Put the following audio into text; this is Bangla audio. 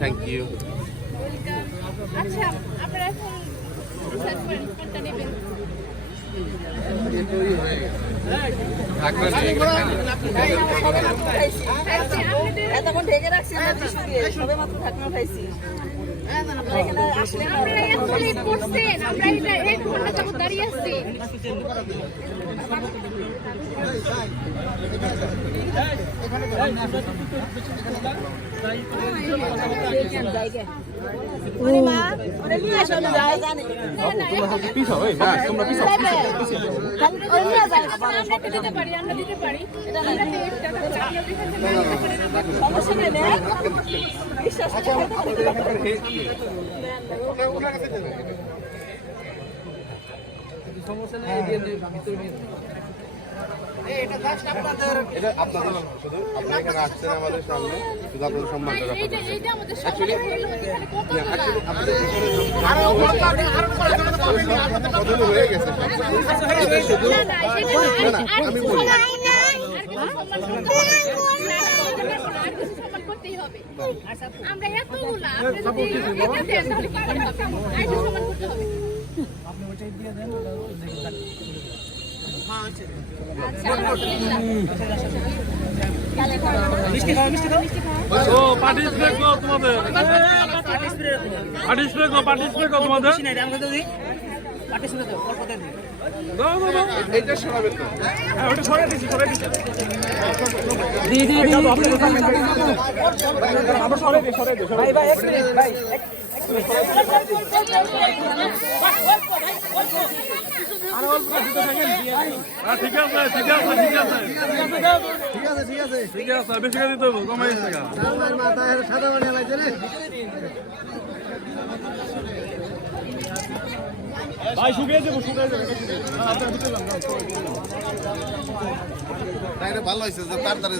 Thank you. আচ্ছা আপনারা এখন ডিসাইড করেন কোনটা নেবেন। এতক্ষণ ঢেকে রাখছি আমরা টিস্যু দিয়ে সবে মাত্র ঢাকনা খাইছি। এখানে আসলে আপনারা এত লেট করছেন, আমরা এটা 1 ঘন্টা যাবত দাঁড়িয়ে আছি। মা ওরে নিয়ে আসো না যায় জানি পিস হবে না, তোমরা পিস ওরে নিয়ে যায় আমরা দিতে পারি, আমরা দিতে পারি। এটা আমরা টেস্টটা সমস্যা নেই না বিশ্বাস সমস্যা নেই ভিতরে নিয়ে এটা আপনাদের শুধু আপনারা এখানে আসছেন আমাদের সামনে, শুধু আপনাদের সম্মানটা রাখা। এইটা আমাদের সবাই হলো এখানে কত কতদিন হয়ে গেছে শুধু আমি বলি আমরা এতগুলা আপনি যদি এটা দেন তাহলে কি করে হবে? আইডি সমান করতে হবে। আপনি ওইটাই দিয়ে দেন মিষ্টি খাও ও পার্টি স্প্রে কো তোমাদের, পার্টি স্প্রে কো তোমাদের। পার্টি শুনে দাও অল্প দেন দাও দাও দাও, এইটা শোনাবেন তো। হ্যাঁ ওটা সরাই দিছি ভাই ভাই এক মিনিট ভাই হ্যাঁ ঠিক আছে ঠিক আছে ঠিক আছে ঠিক আছে, বেশি করে দিতে হবে, কমাই টাকা। ভাই শুকিয়ে যাবো তাইলে ভালো হয়েছে যে তাড়াতাড়ি